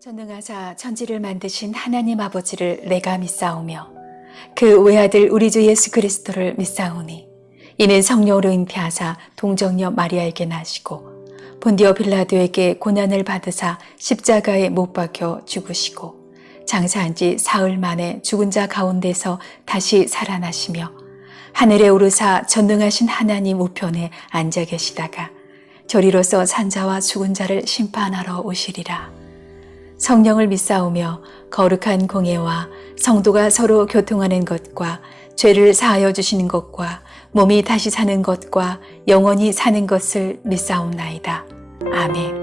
전능하사 천지를 만드신 하나님 아버지를 내가 믿사오며 그 외아들 우리 주 예수 그리스도를 믿사오니 이는 성령으로 잉태하사 동정녀 마리아에게 나시고 본디오 빌라도에게 고난을 받으사 십자가에 못 박혀 죽으시고 장사한 지 사흘 만에 죽은 자 가운데서 다시 살아나시며 하늘에 오르사 전능하신 하나님 우편에 앉아 계시다가 저리로서 산자와 죽은 자를 심판하러 오시리라. 성령을 믿사오며 거룩한 공예와 성도가 서로 교통하는 것과 죄를 사하여 주시는 것과 몸이 다시 사는 것과 영원히 사는 것을 믿사옵나이다. 아멘.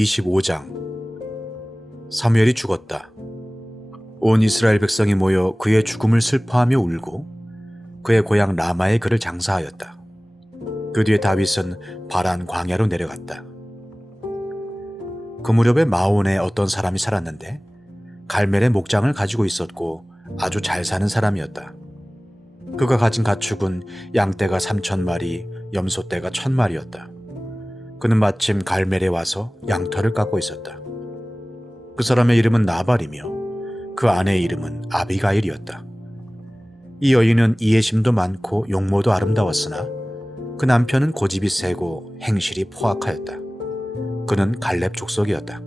(25장) 사무엘이 죽었다. 온 이스라엘 백성이 모여 그의 죽음을 슬퍼하며 울고 그의 고향 라마에 그를 장사하였다. 그 뒤에 다윗은 바란 광야로 내려갔다. 그 무렵에 마온에 어떤 사람이 살았는데 갈멜의 목장을 가지고 있었고 아주 잘 사는 사람이었다. 그가 가진 가축은 양떼가 3,000마리, 염소떼가 1,000마리였다. 그는 마침 갈멜에 와서 양털을 깎고 있었다. 그 사람의 이름은 나발이며 그 아내의 이름은 아비가일이었다. 이 여인은 이해심도 많고 용모도 아름다웠으나 그 남편은 고집이 세고 행실이 포악하였다. 그는 갈렙 족속이었다.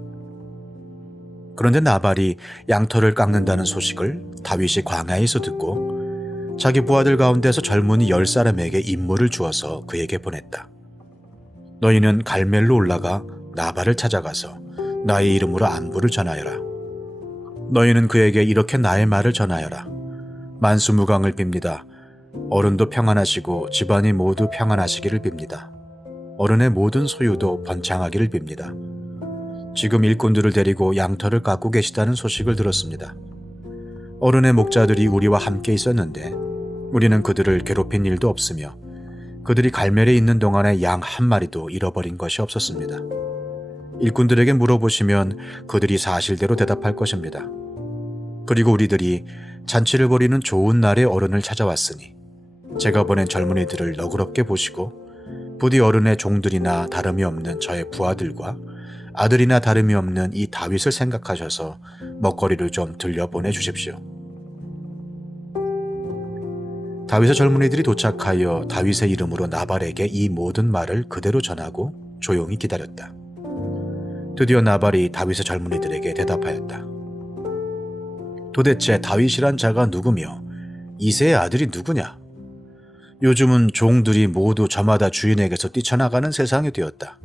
그런데 나발이 양털을 깎는다는 소식을 다윗이 광야에서 듣고 자기 부하들 가운데서 젊은이 10사람에게 임무를 주어서 그에게 보냈다. 너희는 갈멜로 올라가 나발을 찾아가서 나의 이름으로 안부를 전하여라. 너희는 그에게 이렇게 나의 말을 전하여라. 만수무강을 빕니다. 어른도 평안하시고 집안이 모두 평안하시기를 빕니다. 어른의 모든 소유도 번창하기를 빕니다. 지금 일꾼들을 데리고 양털을 깎고 계시다는 소식을 들었습니다. 어른의 목자들이 우리와 함께 있었는데 우리는 그들을 괴롭힌 일도 없으며 그들이 갈멜에 있는 동안에 양 한 마리도 잃어버린 것이 없었습니다. 일꾼들에게 물어보시면 그들이 사실대로 대답할 것입니다. 그리고 우리들이 잔치를 벌이는 좋은 날에 어른을 찾아왔으니 제가 보낸 젊은이들을 너그럽게 보시고 부디 어른의 종들이나 다름이 없는 저의 부하들과 아들이나 다름이 없는 이 다윗을 생각하셔서 먹거리를 좀 들려보내 주십시오. 다윗의 젊은이들이 도착하여 다윗의 이름으로 나발에게 이 모든 말을 그대로 전하고 조용히 기다렸다. 드디어 나발이 다윗의 젊은이들에게 대답하였다. 도대체 다윗이란 자가 누구며 이새의 아들이 누구냐? 요즘은 종들이 모두 저마다 주인에게서 뛰쳐나가는 세상이 되었다.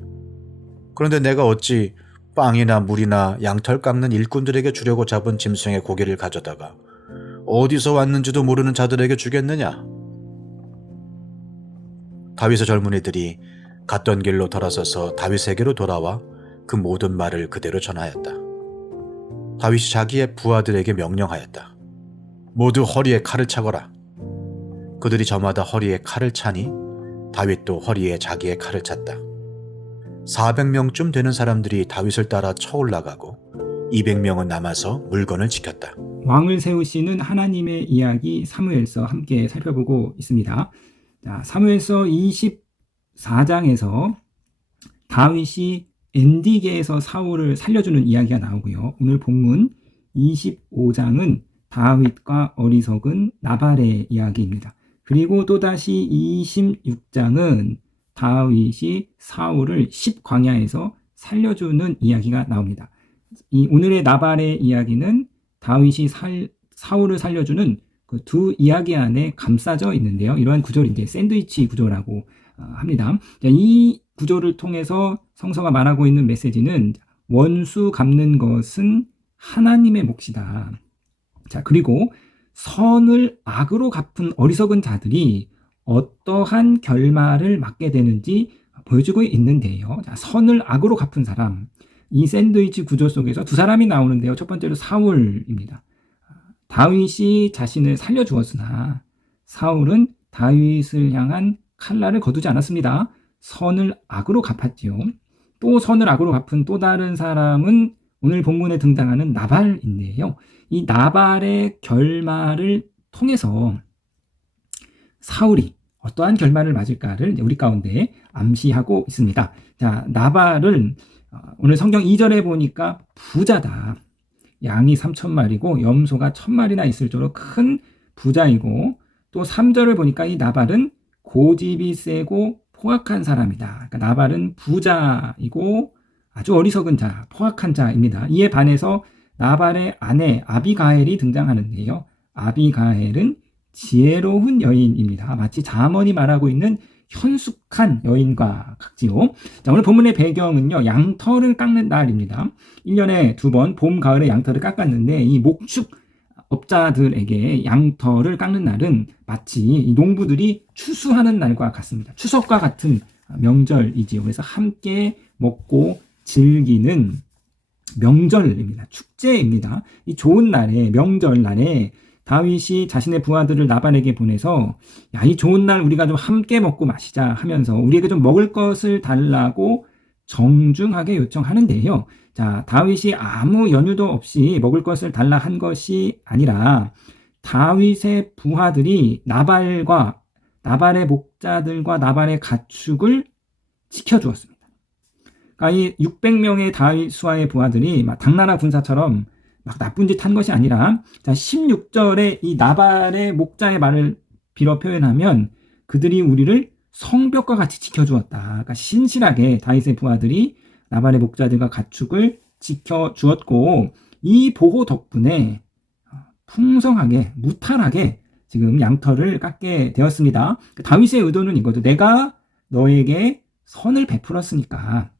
그런데 내가 어찌 빵이나 물이나 양털 깎는 일꾼들에게 주려고 잡은 짐승의 고기를 가져다가 어디서 왔는지도 모르는 자들에게 주겠느냐? 다윗의 젊은이들이 갔던 길로 돌아서서 다윗에게로 돌아와 그 모든 말을 그대로 전하였다. 다윗이 자기의 부하들에게 명령하였다. 모두 허리에 칼을 차거라. 그들이 저마다 허리에 칼을 차니 다윗도 허리에 자기의 칼을 찼다. 400명쯤 되는 사람들이 다윗을 따라 쳐올라가고 200명은 남아서 물건을 지켰다. 왕을 세우시는 하나님의 이야기 사무엘서 함께 살펴보고 있습니다. 자, 사무엘서 24장에서 다윗이 엔디게에서 사울을 살려주는 이야기가 나오고요. 오늘 본문 25장은 다윗과 어리석은 나발의 이야기입니다. 그리고 또다시 26장은 다윗이 사울을 10광야에서 살려주는 이야기가 나옵니다. 오늘의 나발의 이야기는 다윗이 사울을 살려주는 그 두 이야기 안에 감싸져 있는데요. 이러한 구조를 이제 샌드위치 구조라고 합니다. 이 구조를 통해서 성서가 말하고 있는 메시지는 원수 갚는 것은 하나님의 몫이다. 자, 그리고 선을 악으로 갚은 어리석은 자들이 어떠한 결말을 맞게 되는지 보여주고 있는데요. 자, 선을 악으로 갚은 사람, 이 샌드위치 구조 속에서 두 사람이 나오는데요. 첫 번째로 사울입니다. 다윗이 자신을 살려주었으나 사울은 다윗을 향한 칼날을 거두지 않았습니다. 선을 악으로 갚았지요. 또 선을 악으로 갚은 또 다른 사람은 오늘 본문에 등장하는 나발인데요. 이 나발의 결말을 통해서 사울이 어떠한 결말을 맞을까를 우리 가운데 암시하고 있습니다. 자, 나발은 오늘 성경 2절에 보니까 부자다. 양이 3,000마리고 염소가 1,000마리나 있을 정도로 큰 부자이고, 또 3절을 보니까 이 나발은 고집이 세고 포악한 사람이다. 그러니까 나발은 부자이고 아주 어리석은 자, 포악한 자입니다. 이에 반해서 나발의 아내 아비가엘이 등장하는데요. 아비가엘은 지혜로운 여인입니다. 마치 잠언이 말하고 있는 현숙한 여인과 같지요. 자, 오늘 본문의 배경은요, 양털을 깎는 날입니다. 1년에 2번 봄, 가을에 양털을 깎았는데 이 목축 업자들에게 양털을 깎는 날은 마치 이 농부들이 추수하는 날과 같습니다. 추석과 같은 명절이지요. 그래서 함께 먹고 즐기는 명절입니다. 축제입니다. 이 좋은 날에, 명절날에 다윗이 자신의 부하들을 나발에게 보내서 야, 이 좋은 날 우리가 좀 함께 먹고 마시자 하면서 우리에게 좀 먹을 것을 달라고 정중하게 요청하는데요. 자, 다윗이 아무 연유도 없이 먹을 것을 달라 한 것이 아니라 다윗의 부하들이 나발의 목자들과 나발의 가축을 지켜주었습니다. 그러니까 이 600명의 다윗 수하의 부하들이 막 당나라 군사처럼 막 나쁜 짓 한 것이 아니라, 자, 16절에 이 나발의 목자의 말을 빌어 표현하면 그들이 우리를 성벽과 같이 지켜주었다. 그러니까 신실하게 다윗의 부하들이 나발의 목자들과 가축을 지켜주었고, 이 보호 덕분에 풍성하게 무탈하게 지금 양털을 깎게 되었습니다. 다윗의 의도는 이거죠. 내가 너에게 선을 베풀었으니까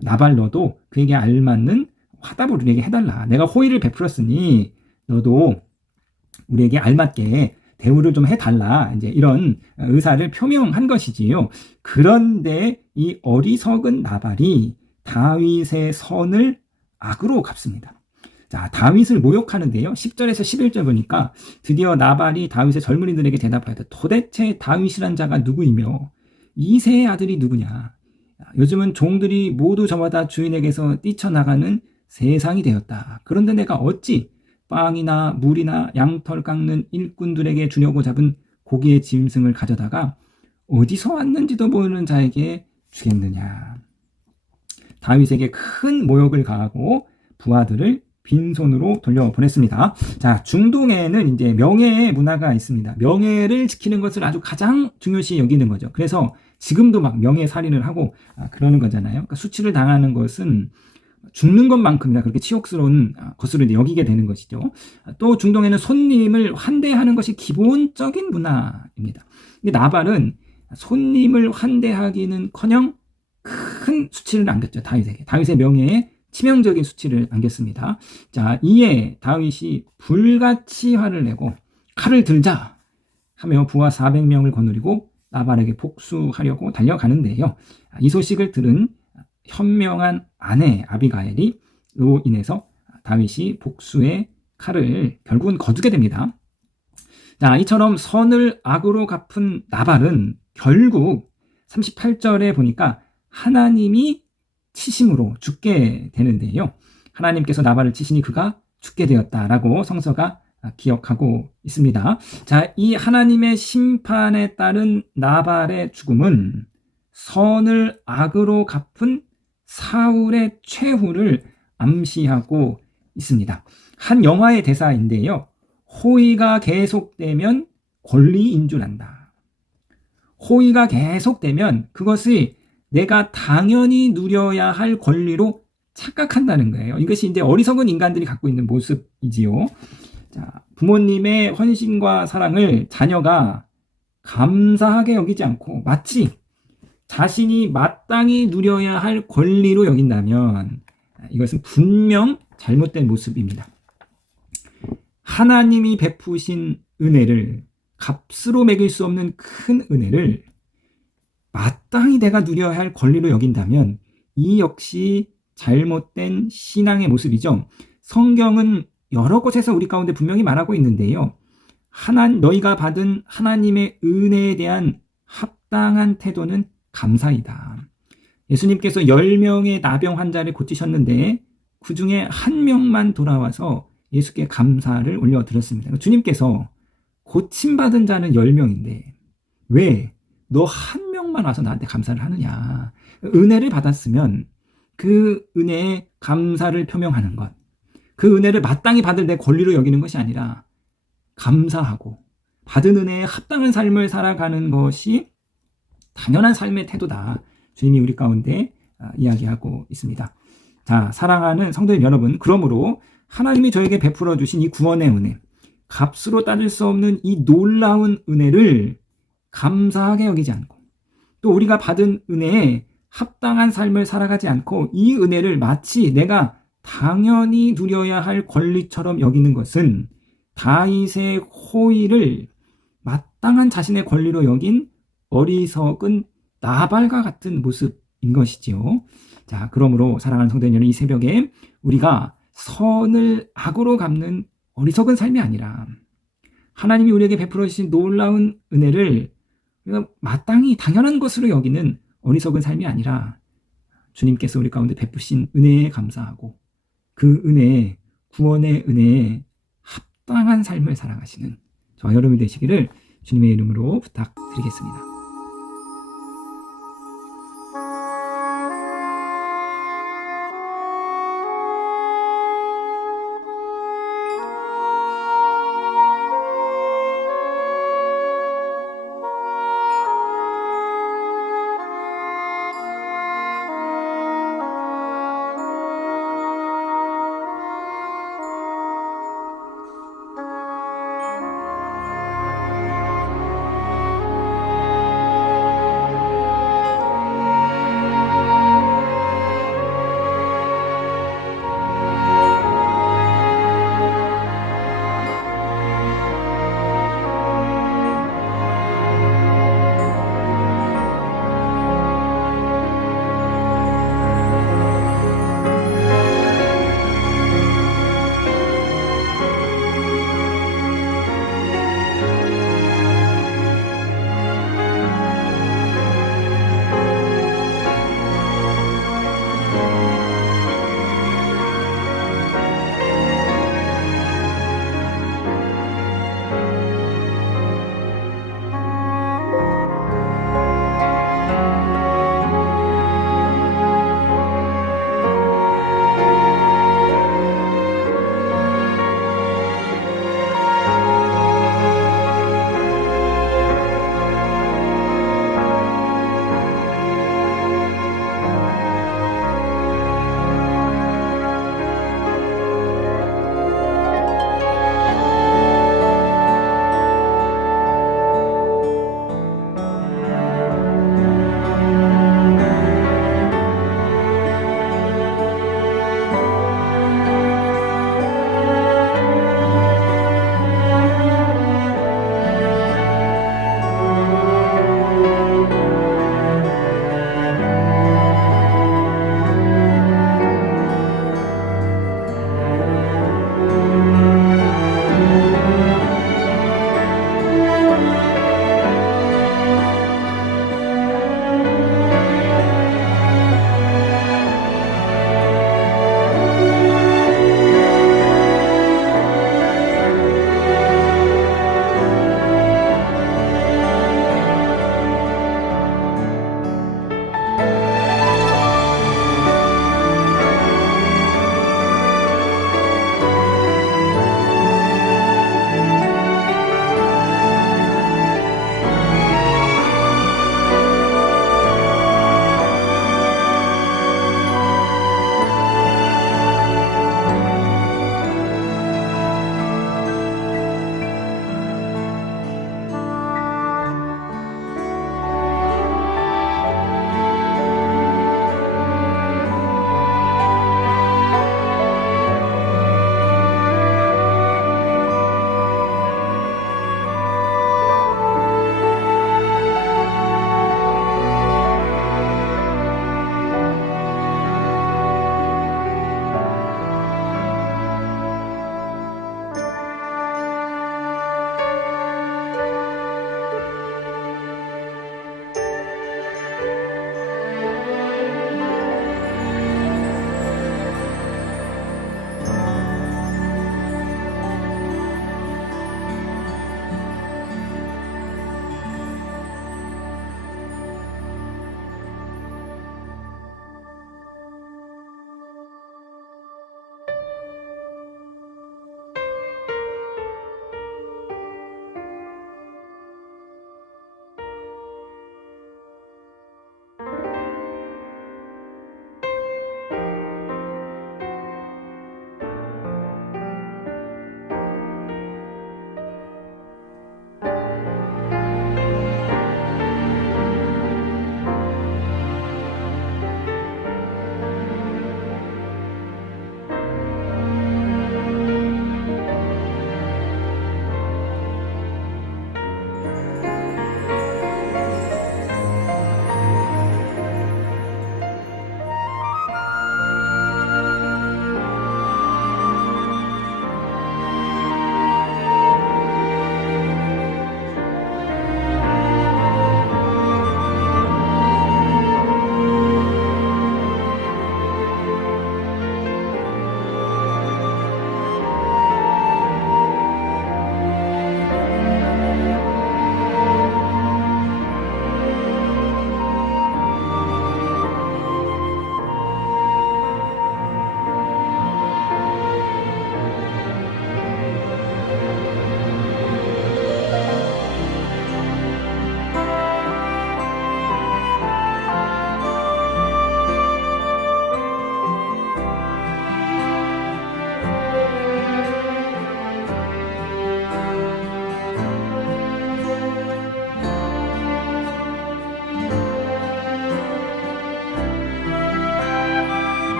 나발 너도 그에게 알맞는 화답을 우리에게 해달라. 내가 호의를 베풀었으니 너도 우리에게 알맞게 대우를 좀 해달라. 이제 이런 의사를 표명한 것이지요. 그런데 이 어리석은 나발이 다윗의 선을 악으로 갚습니다. 자, 다윗을 모욕하는데요. 10절에서 11절 보니까 드디어 나발이 다윗의 젊은이들에게 대답하였다. 도대체 다윗이란 자가 누구이며 이새의 아들이 누구냐. 요즘은 종들이 모두 저마다 주인에게서 뛰쳐나가는 세상이 되었다. 그런데 내가 어찌 빵이나 물이나 양털 깎는 일꾼들에게 주려고 잡은 고기의 짐승을 가져다가 어디서 왔는지도 모르는 자에게 주겠느냐. 다윗에게 큰 모욕을 가하고 부하들을 빈손으로 돌려보냈습니다. 자, 중동에는 이제 명예의 문화가 있습니다. 명예를 지키는 것을 아주 가장 중요시 여기는 거죠. 그래서 지금도 막 명예살인을 하고 그러는 거잖아요. 그러니까 수치를 당하는 것은 죽는 것만큼이나 그렇게 치욕스러운 것으로 이제 여기게 되는 것이죠. 또 중동에는 손님을 환대하는 것이 기본적인 문화입니다. 근데 나발은 손님을 환대하기는커녕 큰 수치를 안겼죠. 다윗에게. 다윗의 명예에 치명적인 수치를 안겼습니다. 자, 이에 다윗이 불같이 화를 내고 칼을 들자 하며 부하 400명을 거느리고 나발에게 복수하려고 달려가는데요. 이 소식을 들은 현명한 아내 아비가일이 로 인해서 다윗이 복수의 칼을 결국은 거두게 됩니다. 자, 이처럼 선을 악으로 갚은 나발은 결국 38절에 보니까 하나님이 치심으로 죽게 되는데요. 하나님께서 나발을 치시니 그가 죽게 되었다라고 성서가 기억하고 있습니다. 자, 이 하나님의 심판에 따른 나발의 죽음은 선을 악으로 갚은 사울의 최후를 암시하고 있습니다. 한 영화의 대사인데요. 호의가 계속되면 권리인 줄 안다. 호의가 계속되면 그것이 내가 당연히 누려야 할 권리로 착각한다는 거예요. 이것이 이제 어리석은 인간들이 갖고 있는 모습이지요. 자, 부모님의 헌신과 사랑을 자녀가 감사하게 여기지 않고 마치 자신이 마땅히 누려야 할 권리로 여긴다면 이것은 분명 잘못된 모습입니다. 하나님이 베푸신 은혜를, 값으로 매길 수 없는 큰 은혜를 마땅히 내가 누려야 할 권리로 여긴다면 이 역시 잘못된 신앙의 모습이죠. 성경은 여러 곳에서 우리 가운데 분명히 말하고 있는데요. 너희가 받은 하나님의 은혜에 대한 합당한 태도는 감사이다. 예수님께서 10명의 나병 환자를 고치셨는데 그 중에 한 명만 돌아와서 예수께 감사를 올려드렸습니다. 주님께서 고침받은 자는 10명인데 왜 너 한 명만 와서 나한테 감사를 하느냐. 은혜를 받았으면 그 은혜에 감사를 표명하는 것, 그 은혜를 마땅히 받을 내 권리로 여기는 것이 아니라 감사하고 받은 은혜에 합당한 삶을 살아가는 것이 당연한 삶의 태도다. 주님이 우리 가운데 이야기하고 있습니다. 자, 사랑하는 성도님 여러분, 그러므로 하나님이 저에게 베풀어 주신 이 구원의 은혜, 값으로 따질 수 없는 이 놀라운 은혜를 감사하게 여기지 않고 또 우리가 받은 은혜에 합당한 삶을 살아가지 않고 이 은혜를 마치 내가 당연히 누려야 할 권리처럼 여기는 것은 다윗의 호의를 마땅한 자신의 권리로 여긴 어리석은 나발과 같은 모습인 것이지요. 자, 그러므로 사랑하는 성도 여러분, 이 새벽에 우리가 선을 악으로 갚는 어리석은 삶이 아니라 하나님이 우리에게 베풀어 주신 놀라운 은혜를 우리가 마땅히 당연한 것으로 여기는 어리석은 삶이 아니라 주님께서 우리 가운데 베푸신 은혜에 감사하고 그 은혜에, 구원의 은혜에 합당한 삶을 살아가시는 저와 여러분이 되시기를 주님의 이름으로 부탁드리겠습니다.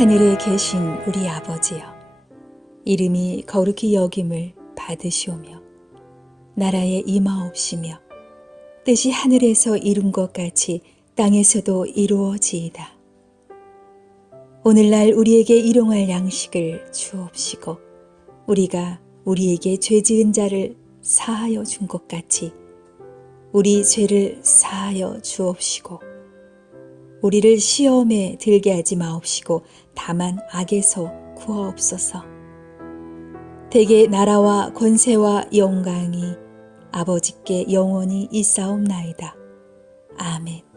하늘에 계신 우리 아버지여, 이름이 거룩히 여김을 받으시오며 나라에 임하옵시며 뜻이 하늘에서 이룬 것 같이 땅에서도 이루어지이다. 오늘날 우리에게 일용할 양식을 주옵시고 우리가 우리에게 죄 지은 자를 사하여 준 것 같이 우리 죄를 사하여 주옵시고 우리를 시험에 들게 하지 마옵시고 다만 악에서 구하옵소서. 대개 나라와 권세와 영광이 아버지께 영원히 있사옵나이다. 아멘.